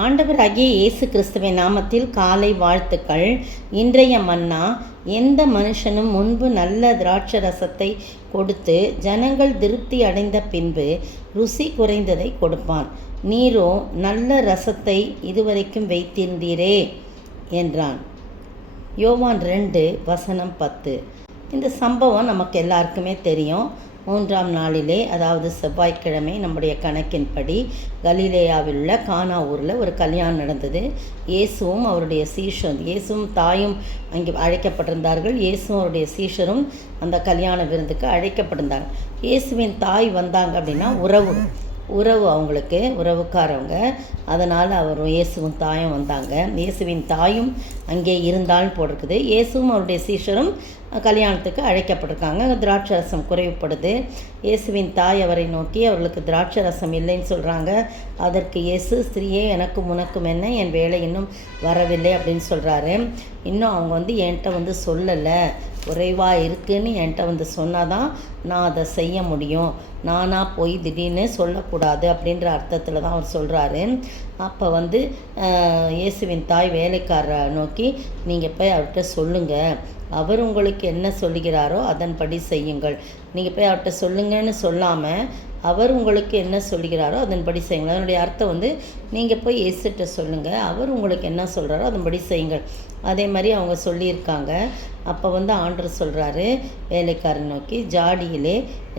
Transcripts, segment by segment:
ஆண்டவராகிய இயேசு கிறிஸ்துவின் நாமத்தில் காலை வாழ்த்துக்கள். இன்றைய மன்னா, எந்த மனுஷனும் முன்பு நல்ல திராட்சை ரசத்தை கொடுத்து ஜனங்கள் திருப்தி அடைந்த பின்பு ருசி குறைந்ததை கொடுப்பான். நீரோ நல்ல ரசத்தை இதுவரைக்கும் வைத்திருந்தீரே என்றான். யோவான் 2:10. இந்த சம்பவம் நமக்கு எல்லாருக்குமே தெரியும். 3ஆம் நாளிலே, அதாவது செவ்வாய்க்கிழமை நம்முடைய கணக்கின்படி, கலிலேயாவில் உள்ள கானா ஊரில் ஒரு கல்யாணம் நடந்தது. இயேசுவும் அவருடைய இயேசுவும் தாயும் அங்கே அழைக்கப்பட்டிருந்தார்கள். இயேசுவும் அவருடைய சீஷரும் அந்த கல்யாண விருந்துக்கு அழைக்கப்பட்டிருந்தாங்க. இயேசுவின் தாய் வந்தாங்க அப்படின்னா உறவு அவங்களுக்கு உறவுக்காரவங்க. அதனால் இயேசுவும் தாயும் வந்தாங்க. இயேசுவின் தாயும் அங்கே இருந்தாலும் போட்டிருக்குது. இயேசுவும் அவருடைய சீஷரும் கல்யாணத்துக்கு அழைக்கப்பட்டிருக்காங்க. திராட்சை ரசம் குறைவுப்படுது. இயேசுவின் தாய் அவரை நோக்கி அவர்களுக்கு திராட்சை ரசம் இல்லைன்னு சொல்கிறாங்க. அதற்கு இயேசு, ஸ்திரீயே, எனக்கும் உனக்கும் என்ன, என் வேலை இன்னும் வரவில்லை அப்படின்னு சொல்கிறாரு. இன்னும் அவங்க என்கிட்ட சொல்லலை, குறைவாக இருக்குதுன்னு என்கிட்ட சொன்னால் தான் நான் அதை செய்ய முடியும். நானாக போய் திடீர்னு சொல்லக்கூடாது அப்படின்ற அர்த்தத்தில் தான் அவர் சொல்கிறாரு. அப்போ இயேசுவின் தாய் வேலைக்காரரை நோக்கி, நீங்கள் போய் அவர்கிட்ட சொல்லுங்கள், அவர் உங்களுக்கு என்ன சொல்லுகிறாரோ அதன்படி செய்யுங்கள். நீங்கள் போய் அவர்கிட்ட சொல்லுங்கன்னு சொல்லாமல், அவர் உங்களுக்கு என்ன சொல்லுகிறாரோ அதன்படி செய்யுங்கள். அதனுடைய அர்த்தம் நீங்கள் போய் இயேசுகிட்ட சொல்லுங்கள், அவர் உங்களுக்கு என்ன சொல்கிறாரோ அதன்படி செய்யுங்கள். அதே மாதிரி அவங்க சொல்லியிருக்காங்க. அப்போ ஆண்டவர் சொல்கிறாரு வேலைக்காரன் நோக்கி,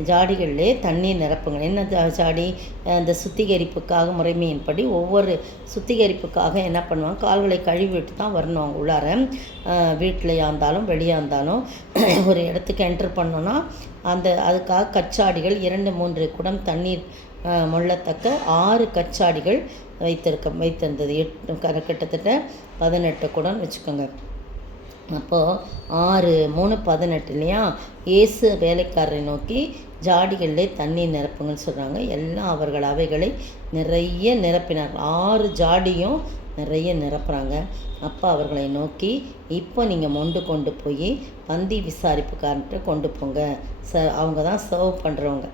ஜாடிகளிலே தண்ணீர் நிரப்புங்க. என்ன ஜாடி? அந்த சுத்திகரிப்புக்காக முறைமையின்படி ஒவ்வொரு சுத்திகரிப்புக்காக என்ன பண்ணுவாங்க, கால்களை கழுவிட்டு தான் வரணும் அவங்க உள்ளார. வீட்டிலையா இருந்தாலும் வெளியாக இருந்தாலும் ஒரு இடத்துக்கு என்ட்ரு பண்ணோன்னா அதுக்காக கச்சாடிகள் 2-3 குடம் தண்ணீர் மொள்ளத்தக்க 6 கச்சாடிகள் வைத்திருந்தது. கிட்டத்தட்ட 18 குடம் வச்சுக்கோங்க. அப்போது 6-3-18 இல்லையா? இயேசு வேலைக்காரரை நோக்கி ஜாடிகளிலே தண்ணீர் நிரப்புங்கன்னு சொல்கிறாங்க. எல்லாம் அவர்கள் அவைகளை நிறைய நிரப்பினார். 6 ஜாடியும் நிறைய நிரப்புகிறாங்க. அப்போ அவர்களை நோக்கி, இப்போ நீங்கள் மொண்டு கொண்டு போய் பந்தி விசாரிப்புக்காரன்ட்டு கொண்டு போங்க. அவங்க தான் சர்வ் பண்ணுறவங்க.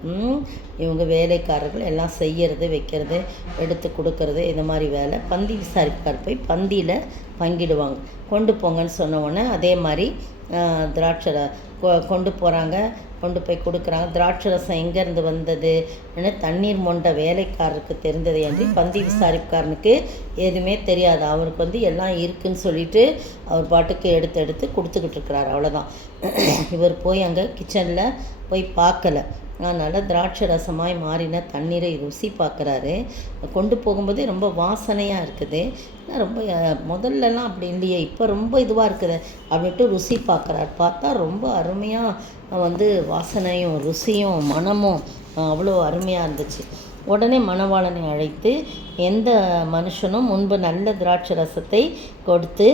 இவங்க வேலைக்காரர்கள் எல்லாம் செய்கிறது, வைக்கிறது, எடுத்து கொடுக்கறது, இந்த மாதிரி வேலை. பந்தி விசாரிப்புக்காரர் போய் பந்தியில் பங்கிடுவாங்க. கொண்டு போங்கன்னு சொன்ன உடனே அதே மாதிரி திராட்சை கொண்டு போகிறாங்க. கொண்டு போய் கொடுக்குறாங்க. திராட்சை ரசம் எங்கேருந்து வந்தது தண்ணீர் மொண்ட வேலைக்காரருக்கு தெரிந்தது என்று பந்தி விசாரிப்புக்காரனுக்கு எதுவுமே தெரியாது. அவருக்கு எல்லாம் இருக்குதுன்னு சொல்லிட்டு அவர் பாட்டுக்கு எடுத்து கொடுத்துக்கிட்டு இருக்கிறார். அவ்வளோதான். இவர் போய் அங்கே கிச்சனில் போய் பார்க்கல. அதனால் திராட்சை ரசமாய் மாறின தண்ணீரை ருசி பார்க்குறாரு. கொண்டு போகும்போதே ரொம்ப வாசனையாக இருக்குது. ரொம்ப முதல்லலாம் அப்படி இல்லையே, இப்போ ரொம்ப இதுவாக இருக்குது அப்படின்ட்டு ருசி பார்க்குறாரு. பார்த்தா ரொம்ப அருமையாக வாசனையும் ருசியும் மனமும் அவ்வளோ அருமையாக இருந்துச்சு. உடனே மணவாளனை அழைத்து, எந்த மனுஷனும் முன்பு நல்ல திராட்சை ரசத்தை கொடுத்து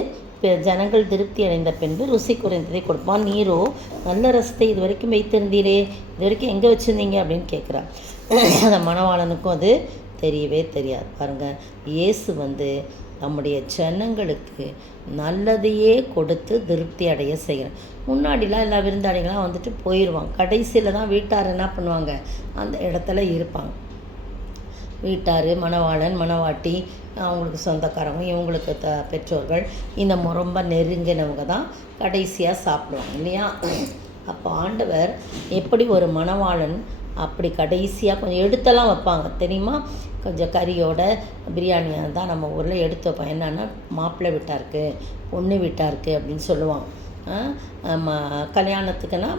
ஜனங்கள் திருப்தி அடைந்த பின்பு ருசி குறைந்ததை கொடுப்பான். நீரோ நல்ல ரசத்தை இது வரைக்கும் வைத்திருந்தீரே, இது வரைக்கும் எங்கே வச்சுருந்தீங்க அப்படின்னு கேட்குறான். அந்த மணவாளனுக்கும் அது தெரியவே தெரியாது. பாருங்கள், இயேசு நம்முடைய ஜனங்களுக்கு நல்லதையே கொடுத்து திருப்தி அடைய செய்கிறேன். முன்னாடிலாம் எல்லா விருந்தாளிகளாம் போயிடுவாங்க. கடைசியில் தான் வீட்டார் என்ன பண்ணுவாங்க, அந்த இடத்துல இருப்பாங்க. வீட்டார், மணவாளன், மணவாட்டி, அவங்களுக்கு சொந்தக்காரங்க, இவங்களுக்கு பெற்றோர்கள், இந்த ரொம்ப நெருங்கினவங்க தான் கடைசியாக சாப்பிடுவாங்க இல்லையா? அப்போ ஆண்டவர் எப்படி ஒரு மணவாளன் அப்படி கடைசியாக கொஞ்சம் எடுத்தெல்லாம் வைப்பாங்க தெரியுமா? கொஞ்சம் கறியோட பிரியாணியாக தான் நம்ம ஊரில் எடுத்து வைப்போம். என்னென்னா, மாப்பிள்ளை வீட்டாருக்கு, பொண்ணு வீட்டாருக்கு அப்படின்னு சொல்லுவாங்க. கல்யாணத்துக்குன்னா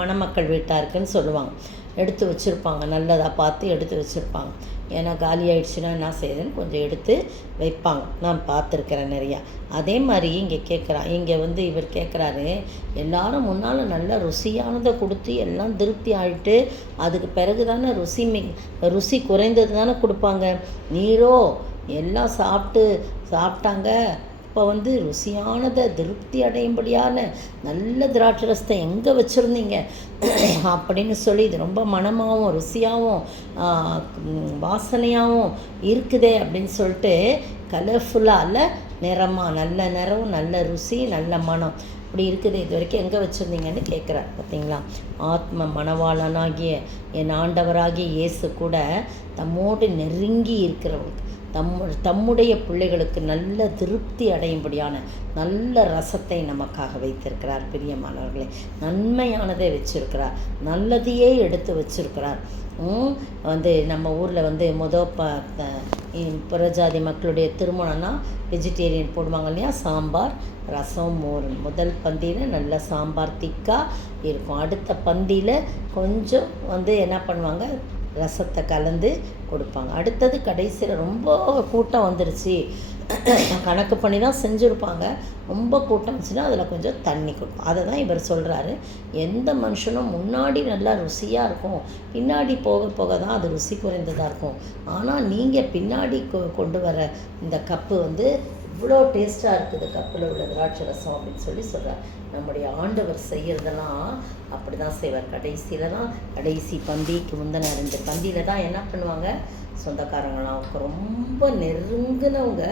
மணமக்கள் வீட்டாருக்குன்னு சொல்லுவாங்க. எடுத்து வச்சுருப்பாங்க, நல்லதாக பார்த்து எடுத்து வச்சுருப்பாங்க. ஏன்னா காலி ஆகிடுச்சுன்னா என்ன செய்யுதுன்னு கொஞ்சம் எடுத்து வைப்பாங்க. நான் பார்த்துருக்கிறேன் நிறையா. அதே மாதிரி இங்கே இவர் கேட்குறாரு, எல்லாரும் முன்னால் நல்ல ருசியானதை கொடுத்து எல்லாம் திருப்தி ஆகிட்டு அதுக்கு பிறகு தானே ருசி குறைந்தது தானே கொடுப்பாங்க. நீரோ எல்லாம் சாப்பிட்டாங்க, இப்போ ருசியானதை திருப்தி அடையும்படியான நல்ல திராட்சை ரசத்தை எங்கே வச்சுருந்தீங்க அப்படின்னு சொல்லி, இது ரொம்ப மனமாகவும் ருசியாகவும் வாசனையாகவும் இருக்குதே அப்படின்னு சொல்லிட்டு, கலர்ஃபுல்லாக இல்லை, நிறமாக நல்ல நிறம், நல்ல ருசி, நல்ல மனம் இப்படி இருக்குது, இது வரைக்கும் எங்கே வச்சுருந்தீங்கன்னு கேட்குறார். பார்த்தீங்களா? ஆத்ம மணவாளனாகிய என் ஆண்டவராகிய இயேசு கூட தம்மோடு நெருங்கி இருக்கிறவங்களுக்கு, தம்முடைய பிள்ளைகளுக்கு நல்ல திருப்தி அடையும்படியான நல்ல ரசத்தை நமக்காக வைத்திருக்கிறார். பிரியமானவர்களே, நன்மையானதை வச்சிருக்கிறார், நல்லதையே எடுத்து வச்சிருக்கிறார். நம்ம ஊரில் புறஜாதி மக்களுடைய திருமணம்னா வெஜிடேரியன் போடுவாங்க இல்லையா, சாம்பார் ரசம் மோர். முதல் பந்தியில் நல்ல சாம்பார் திக்காக இருக்கும், அடுத்த பந்தியில் கொஞ்சம் என்ன பண்ணுவாங்க, ரசத்தை கலந்து கொடுப்பாங்க. அடுத்தது கடைசியில் ரொம்ப கூட்டம் வந்துருச்சு, கணக்கு பண்ணி தான் செஞ்சுருப்பாங்க, ரொம்ப கூட்டம் இருந்துச்சுன்னா அதில் கொஞ்சம் தண்ணி கொடுப்போம். அதை தான் இவர் சொல்கிறாரு, எந்த மனுஷனும் முன்னாடி நல்லா ருசியாக இருக்கும், பின்னாடி போக போக தான் அது ருசி குறைந்ததாக இருக்கும். ஆனால் நீங்கள் பின்னாடி கொண்டு வர இந்த கப்பு இவ்வளோ டேஸ்ட்டாக இருக்குது, கப்பில் உள்ள திராட்சை ரசம் அப்படின்னு சொல்கிறார். நம்முடைய ஆண்டவர் செய்கிறதெல்லாம் அப்படி தான் செய்வார். கடைசி பந்திக்கு முந்தின 2 பந்தியில் தான் என்ன பண்ணுவாங்க, சொந்தக்காரங்களாம் ரொம்ப நெருங்கினவங்க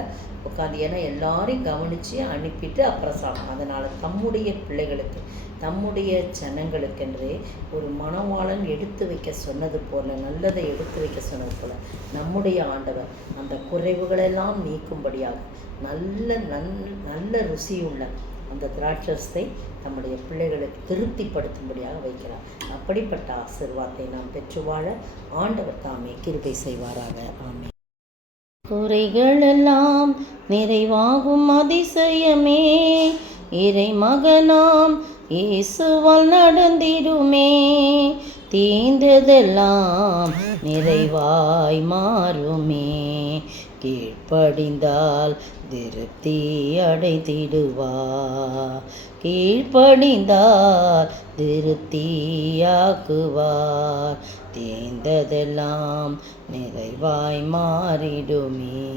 உட்காந்து, ஏன்னா எல்லாரையும் கவனித்து அனுப்பிட்டு அப்புறம் சாப்பிடும். அதனால் தம்முடைய பிள்ளைகளுக்கு, தம்முடைய ஜனங்களுக்கென்று ஒரு மணவாளன் எடுத்து வைக்க சொன்னது போல், நல்லதை எடுத்து வைக்க சொன்னது போல், நம்முடைய ஆண்டவர் அந்த குறைவுகளெல்லாம் நீக்கும்படியாக நல்ல ருசியுள்ள அந்த திராட்சத்தை நம்முடைய பிள்ளைகளுக்கு திருப்திப்படுத்தும்படியாக வைக்கிறார். அப்படிப்பட்ட ஆசீர்வாதத்தை நாம் பெற்று வாழ ஆண்டவர் தாமே கிருபை செய்வாராக. ஆமென். குறைகளெல்லாம் நிறைவாகும் அதிசயமே, இறை மகனாம் இயேசுவால் நடந்திடுமே, தீர்ந்ததெல்லாம் நிறைவாய் மாறுமே, கீழ்ப்படிந்தால் திருப்தி அடைந்திடுவார், கீழ்ப்படிந்தால் திருப்தியாக்குவார், தீர்ந்ததெல்லாம் நிறைவாய் மாறிடுமே,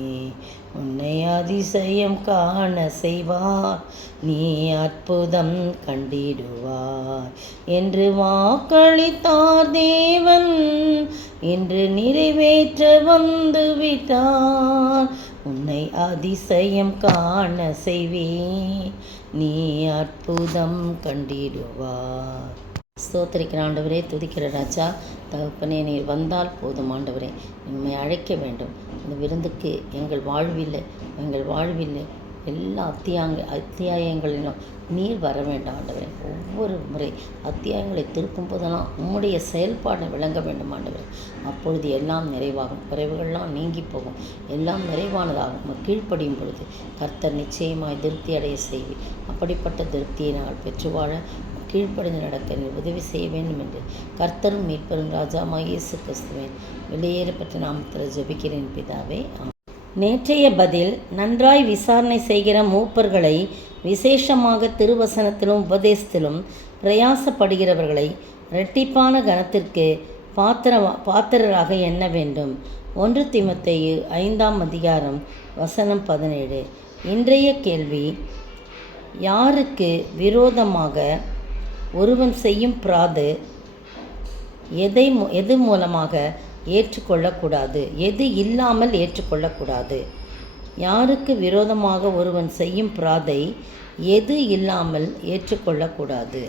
உன்னை அதிசயம் காண செய்வார், நீ அற்புதம் கண்டிடுவார் என்று வாக்களித்தார் தேவன், இன்று நிறைவேற்ற வந்து விட்டார், உன்னை அதிசயம் காண செய்வேன், நீ அற்புதம் கண்டிடுவார். ஸ்தோத்திரிக்கிற ஆண்டவரே, துதிக்கிற ராஜா தகப்பனே, நீர் வந்தால் போதும் ஆண்டவரே, உண்மை அழைக்க வேண்டும். இந்த விருந்துக்கு எங்கள் வாழ்வில் எல்லா அத்தியாயங்களிலும் நீர் வர வேண்டாம் ஆண்டவரே. ஒவ்வொரு முறை அத்தியாயங்களை திருப்பும் போதெல்லாம் உம்முடைய செயல்பாடை விளங்க வேண்டும் ஆண்டவரே. அப்பொழுது எல்லாம் நிறைவாகும், குறைவுகள்லாம் நீங்கி போகும், எல்லாம் நிறைவானதாகும். கீழ்ப்படியும் பொழுது கர்த்தர் நிச்சயமாய் திருப்தி அடைய செய்வி. அப்படிப்பட்ட திருப்தியை நாங்கள் பெற்று வாழ கீழ்ப்படிந்து நடக்க நீர் உதவி செய்ய வேண்டும் என்று கர்த்தரும் மீட்பரும் ராஜாமாய் இயேசு கிறிஸ்துவின் வெளியேறப்பட்ட நாமத்தில் ஜெபிக்கிறேன் பிதாவே. நேற்றைய பதில், நன்றாய் விசாரணை செய்கிற மூப்பர்களை, விசேஷமாக திருவசனத்திலும் உபதேசத்திலும் பிரயாசப்படுகிறவர்களை இரட்டிப்பான கனத்திற்கு பாத்திரராக எண்ண வேண்டும். 1 தீமோத்தேயு 5ஆம் அதிகாரம் வசனம் 17. இன்றைய கேள்வி, யாருக்கு விரோதமாக ஒருவன் செய்யும் பிராது எது மூலமாக ஏற்றுக்கொள்ளக்கூடாது, எது இல்லாமல் ஏற்றுக்கொள்ளக்கூடாது? யாருக்கு விரோதமாக ஒருவன் செய்யும் பிராதை எது இல்லாமல் ஏற்றுக்கொள்ளக்கூடாது?